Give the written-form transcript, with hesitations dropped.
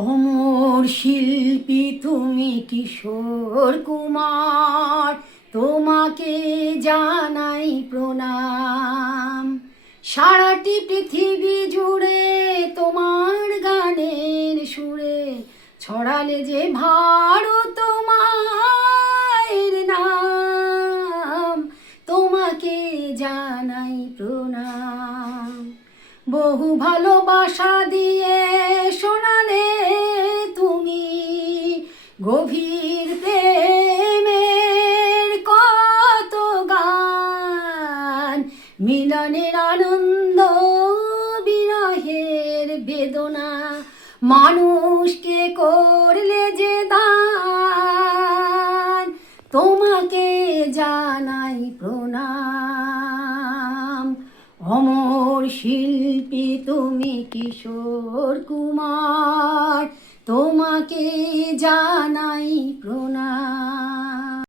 অমর শিল্পী তুমি কিশোর কুমার, তোমাকে জানাই প্রণাম। সারাটি পৃথিবী জুড়ে তোমার গানের সুরে ছড়ালে যে ভারত মায়ের নাম, তোমাকে জানাই প্রণাম। বহু ভালোবাসা দিয়ে শোনালে তুমি গভীর প্রেমের কত গান, মিলনের আনন্দ বিরহের বেদনা, মানুষকে করলে যে দান, তোমাকে জানাই প্রণাম। অমর শিল্পী তুমি কিশোর কুমার, তোমাকে জানাই প্রণাম।